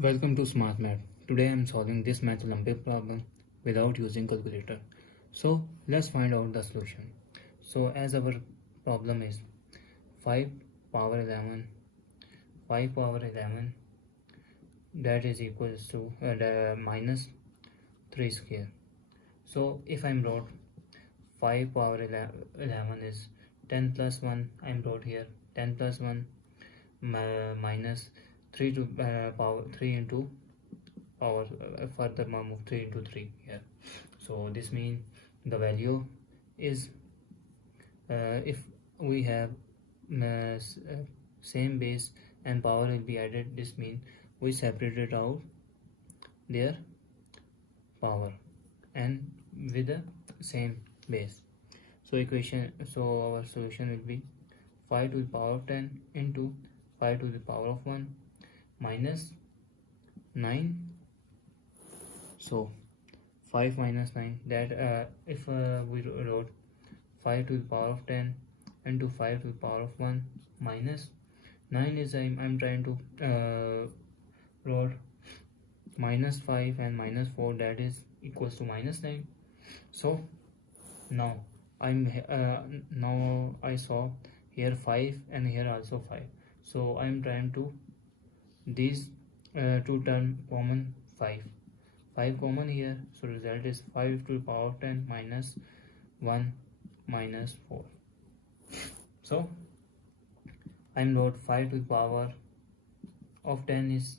Welcome to Smart Math. Today I am solving this math Olympiad problem without using calculator. So let's find out the solution. So as our problem is 5 power 11, 5 power 11 that is equals to minus 3 square. So if I wrote 5 power 11 is 10 plus 1, I wrote here 10 plus 1 minus 3 to power 3 into power further move 3 into 3 here. So this means the value is if we have same base and power will be added, this means we separated out their power and with the same base. So our solution will be 5 to the power of 10 into 5 to the power of 1 minus 9. So 5 minus 9, that if we wrote 5 to the power of 10 into 5 to the power of 1 minus 9 is I'm trying to wrote minus 5 and minus 4, that is equals to minus 9. So now now I saw here 5 and here also 5, so I'm trying to these two term common 5 common here, so result is 5 to the power of 10 minus 1 minus 4. So I'm wrote 5 to the power of 10 is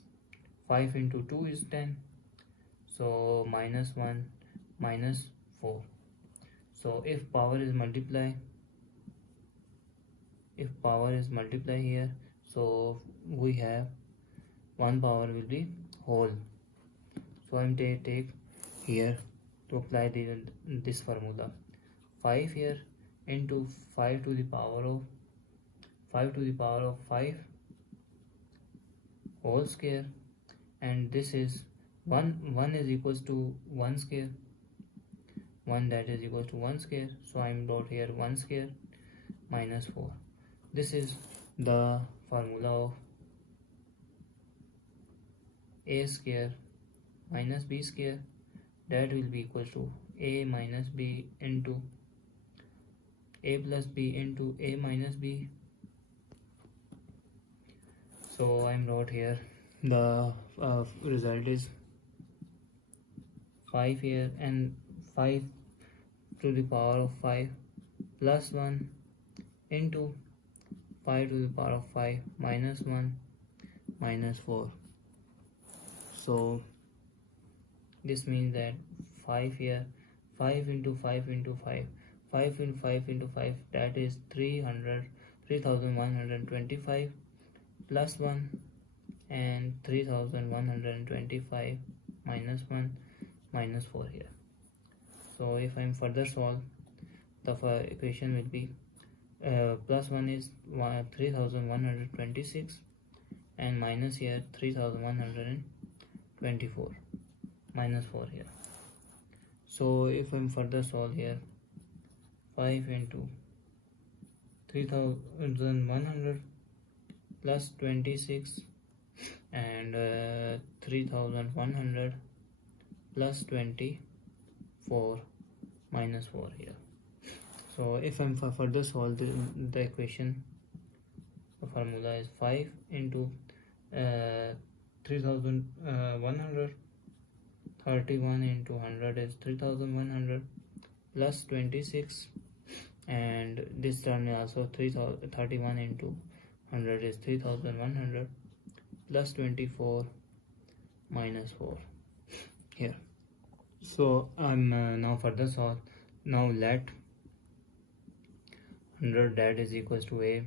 5 into 2 is 10, so minus 1 minus 4. So if power is multiply here, so we have one power will be whole. So I'm take here to apply this formula, 5 here into 5 to the power of 5 whole square, and this is 1 is equals to 1 square, 1 that is equals to 1 square, so I'm wrote here 1 square minus 4. This is the formula of a square minus b square, that will be equal to a minus b into a plus b into a minus b. So I'm wrote here the result is 5 here and 5 to the power of 5 plus 1 into 5 to the power of 5 minus 1 minus 4. So this means that 5 here, 5 into 5 into 5, 5 into 5 into 5, that is 3125 plus 1 and 3125 minus 1 minus 4 here. So if I'm further solve, the equation will be plus 1 is 3126 and minus here 3124 minus 4 here. So if I'm further solve here, 5 into 3100 plus 26 and 3100 plus 24 minus 4 here. So if I'm further solve the equation, the formula is 5 into 3100, 31 into 100 is 3100 plus 26, and this term is also 31 into 100 is 3100 plus 24 minus 4 here. So I'm now further solve. Now let 100 that is equals to a,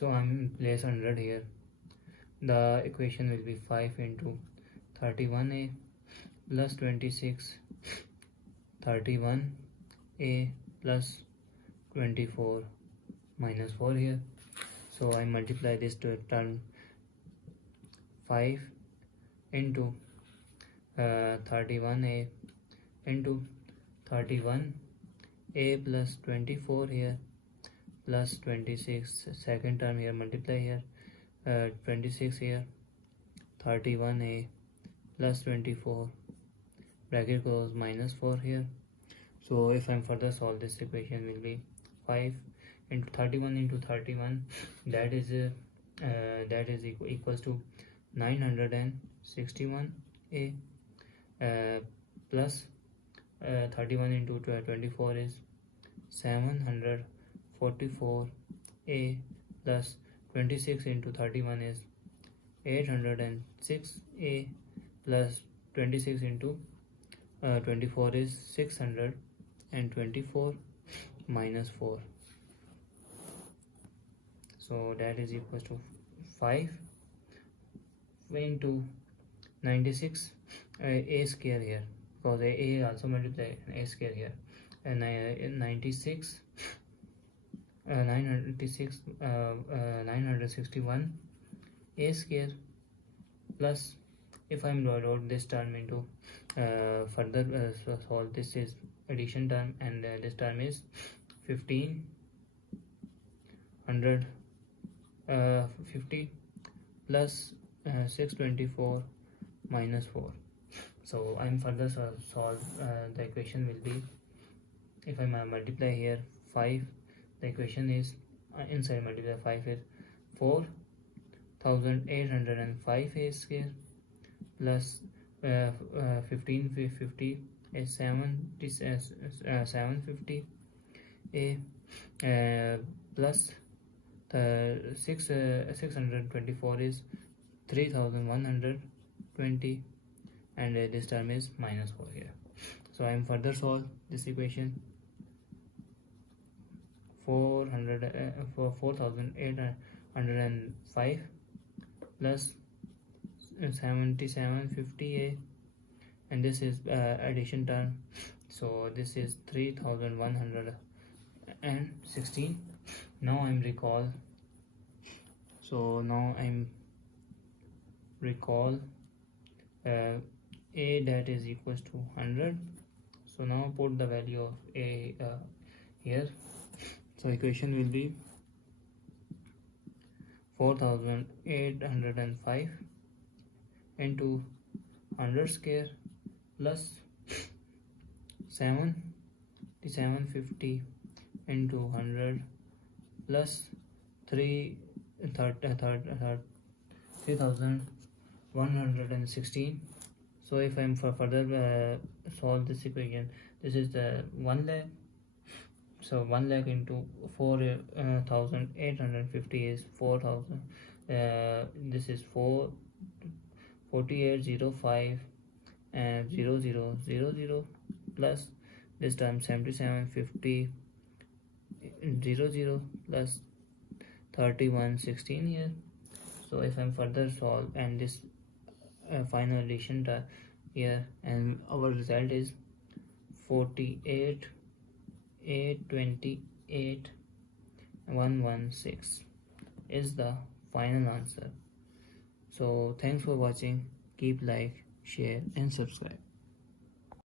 so I'm place 100 here. The equation will be 5 into 31a plus 26, 31a plus 24 minus 4 here. So I multiply this to term 5 into 31a into 31a plus 24 here plus 26, second term here multiply here 26 here 31a plus 24 bracket close minus 4 here. So if I'm further solve, this equation will be 5 into 31 into 31, that is equals to 961a plus 31 into 24 is 744a plus 26 into 31 is 806a plus 26 into 24 is 624 minus 4. So that is equals to 5 into 96 a square here, because a also multiply a square here, and 961 a square plus, if I'm wrote this term into further solve, this is addition term, and this term is 1550 plus 624 minus 4. So I'm further solve, the equation will be, if I multiply here 5, the equation is inside multiply 5 is 4805 a square plus 1550 is 750 a plus 624 is 3120, and this term is minus 4 here. So I am further solve this equation. 4805 plus 7750a, and this is addition term, so this is 3116. Now I'm recall, so now I'm recall a that is equals to 100. So now put the value of a here. So equation will be 4805 into 100 square plus 750 into 100 plus 3116. So if I'm further solve this equation, this is the 1 lakh. So 1 lakh into 4850 is 4000. This is 4805 and 0000 plus this time 7750 00 plus 3116 here. So if I'm further solve, and this final addition here, and our result is 48,828,116 is the final answer. So thanks for watching. Keep like, share and subscribe.